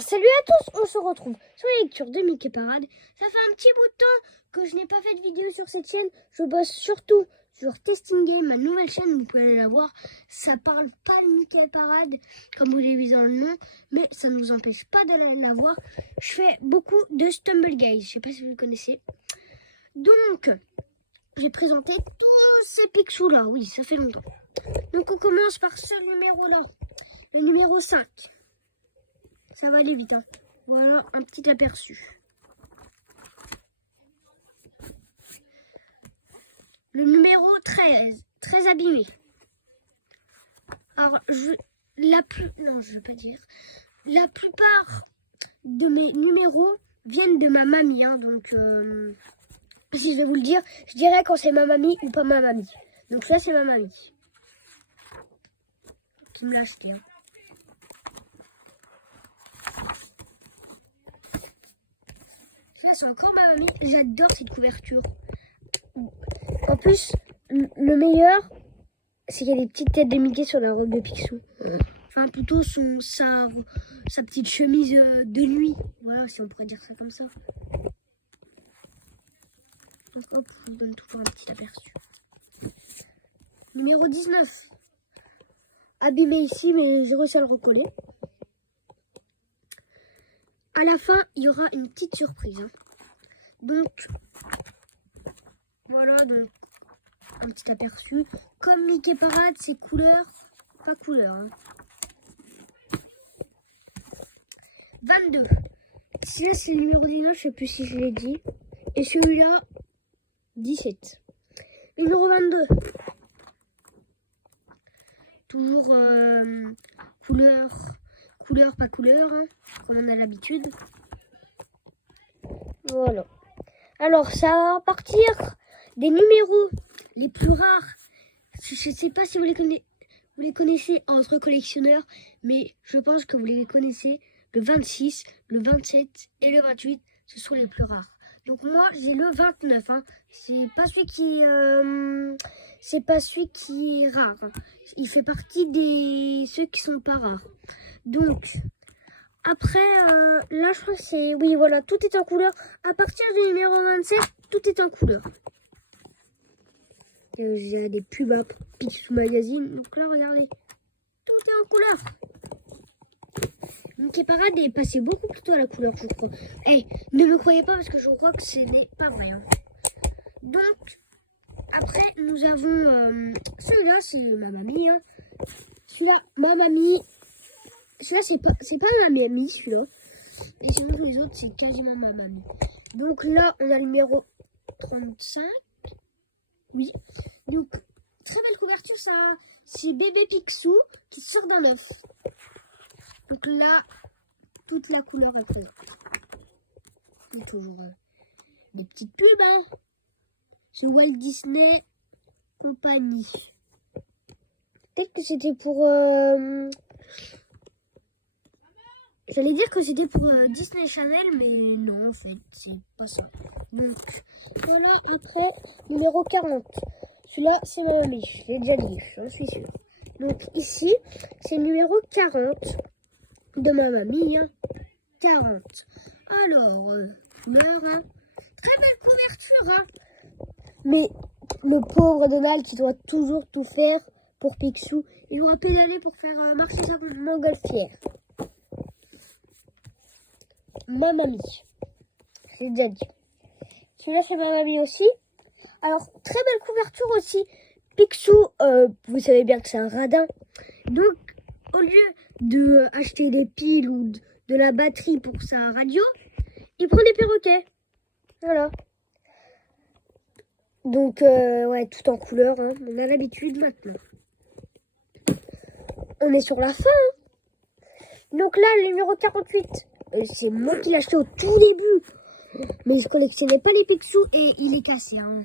Salut à tous, on se retrouve sur la lecture de Mickey Parade. Ça fait un petit bout de temps que je n'ai pas fait de vidéo sur cette chaîne. Je bosse surtout sur Testing Game, ma nouvelle chaîne, vous pouvez aller la voir. Ça parle pas de Mickey Parade, comme vous l'avez vu dans le nom, mais ça ne nous empêche pas d'aller la voir. Je fais beaucoup de Stumble Guys, je sais pas si vous le connaissez. Donc, j'ai présenté tous ces Picsou là, oui, ça fait longtemps. Donc on commence par ce numéro là, le numéro 5. Ça va aller vite, hein. Voilà un petit aperçu. Le numéro 13, très abîmé. Alors, je vais pas dire. La plupart de mes numéros viennent de ma mamie, hein, donc si je vais vous le dire, je dirais quand c'est ma mamie ou pas ma mamie. Donc là, c'est ma mamie qui me l'a acheté, hein. Là, c'est encore ma mamie. J'adore cette couverture. En plus, le meilleur, c'est qu'il y a des petites têtes de Mickey sur la robe de Picsou. Enfin, plutôt sa petite chemise de nuit. Voilà, si on pourrait dire ça comme ça. Donc, hop, je vous donne toujours un petit aperçu. Numéro 19. Abîmé ici, mais j'ai réussi à le recoller. À la fin, il y aura une petite surprise, hein. Donc, voilà, donc, un petit aperçu. Comme Mickey Parade, c'est couleur, pas couleur, hein. 22. Celui-là, c'est le numéro 19, je sais plus si je l'ai dit. Et celui-là, 17. Numéro 22. Toujours couleur, pas couleur, hein, comme on a l'habitude. Voilà. Alors, ça va partir des numéros les plus rares. Je ne sais pas si vous les connaissez entre collectionneurs, mais je pense que vous les connaissez. Le 26, le 27 et le 28, ce sont les plus rares. Donc moi, j'ai le 29. Hein. C'est pas celui qui est rare. Hein. Il fait partie des ceux qui sont pas rares. Donc après, là, je crois que c'est... Oui, voilà, tout est en couleur. À partir du numéro 27, tout est en couleur. Il y a des pubs à Picsou Magazine. Donc là, regardez, tout est en couleur. Mickey Parade est passé beaucoup plus tôt à la couleur, je crois. Hey, ne me croyez pas parce que je crois que ce n'est pas vrai. Hein. Donc, après, nous avons... celui-là, c'est ma mamie. Hein. Celui-là, ma mamie... Celui-là, c'est pas ma mamie, celui-là. Et sinon, les autres, c'est quasiment ma mamie. Donc là, on a le numéro 35. Oui. Donc, très belle couverture, ça. C'est bébé Picsou qui sort d'un œuf. Donc là, toute la couleur est présente. Il y a toujours des petites pubs, hein. C'est Walt Disney Company. Peut-être que c'était pour... J'allais dire que c'était pour Disney Channel, mais non, en fait, c'est pas ça. Donc, voilà, après, numéro 40. Celui-là, c'est ma mamie, je l'ai déjà dit, j'en suis sûre. Donc, ici, c'est le numéro 40 de ma mamie. Hein. 40. Alors, couleur, hein. Très belle couverture, hein. Mais le pauvre Donald qui doit toujours tout faire pour Picsou, il doit pédaler pour faire marcher sa montgolfière. Ma mamie. Je l'ai déjà dit. Celui-là, c'est ma mamie aussi. Alors, très belle couverture aussi. Picsou, vous savez bien que c'est un radin. Donc, au lieu de acheter des piles ou de la batterie pour sa radio, il prend des perroquets. Voilà. Donc, ouais, tout en couleur. Hein. On a l'habitude maintenant. On est sur la fin. Hein. Donc là, le numéro 48. C'est moi qui l'ai acheté au tout début. Mais je collectionnais pas les Picsou et il est cassé. Hein.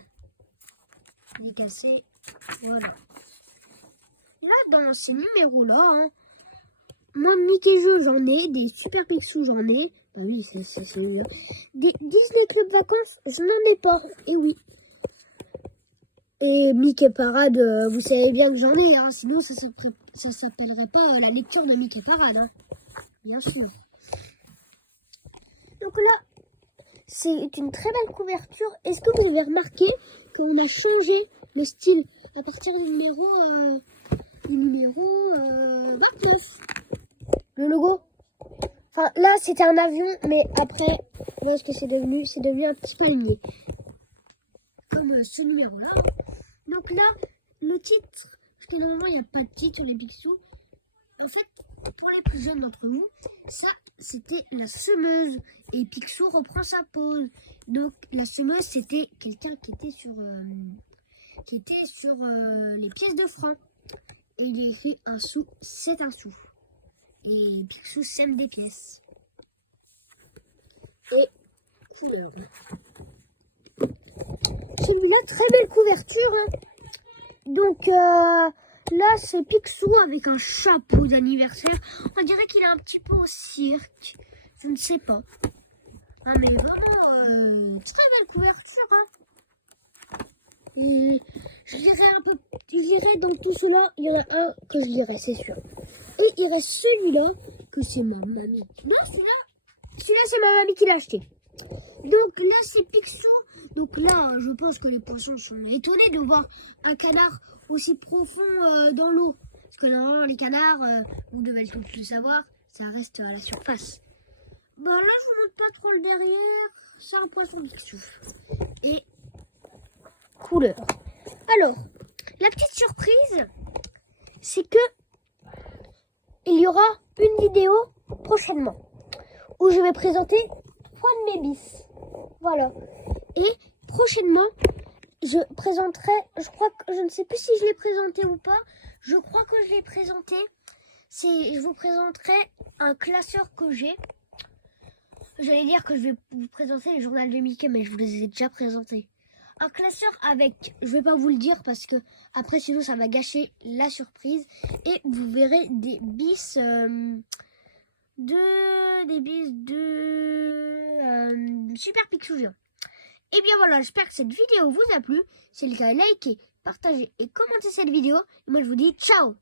Il est cassé. Voilà. Là, dans ces numéros-là, hein, moi, Mickey Jeux, j'en ai. Des Super Picsou, j'en ai. Bah oui, c'est bien. Des Disney Club Vacances, je n'en ai pas. Et oui. Et Mickey Parade, vous savez bien que j'en ai. Hein, sinon, ça s'appellerait pas la lecture de Mickey Parade. Hein, bien sûr. Donc là, c'est une très belle couverture. Est-ce que vous avez remarqué qu'on a changé le style à partir du numéro 29? Le logo. Enfin, là, c'était un avion, mais après, là, ce que c'est devenu un petit palmier. Comme ce numéro-là. Donc là, le titre, parce que normalement, il n'y a pas de titre, les Picsou. En fait, pour les plus jeunes d'entre vous, ça, c'était la semeuse. Et Picsou reprend sa pose. Donc, la semeuse, c'était quelqu'un qui était sur, les pièces de francs. Et il a écrit un sou, c'est un sou. Et Picsou sème des pièces. Et couleur. Celui-là, très belle couverture. Hein. Donc là, c'est Picsou avec un chapeau d'anniversaire. On dirait qu'il est un petit peu au cirque. Je ne sais pas. Ah, mais vraiment, très belle couverture. Hein. Et je lirai dans tout cela, il y en a un que je lirai, c'est sûr. Et il reste celui-là, que c'est ma mamie. Non, celui-là, c'est ma mamie qui l'a acheté. Donc là, c'est Picsou. Donc là, je pense que les poissons sont étonnés de voir un canard aussi profond dans l'eau. Parce que normalement, les canards, vous devez tous le savoir, ça reste à la surface. Bah là, je vous montre pas trop le derrière. C'est un poisson Picsou. Et couleur. Alors, la petite surprise, c'est que il y aura une vidéo prochainement où je vais présenter 3 de mes bis. Voilà. Et prochainement, je présenterai, je ne sais plus si je l'ai présenté ou pas. Je crois que je l'ai présenté. Je vous présenterai un classeur que j'ai. J'allais dire que je vais vous présenter les journaux de Mickey, mais je vous les ai déjà présentés. Un classeur avec, je vais pas vous le dire parce que après sinon ça va gâcher la surprise. Et vous verrez des bis Super Picsou Géant. Et bien voilà, j'espère que cette vidéo vous a plu. Si c'est le cas, likez, partagez et commentez cette vidéo. Et moi je vous dis ciao.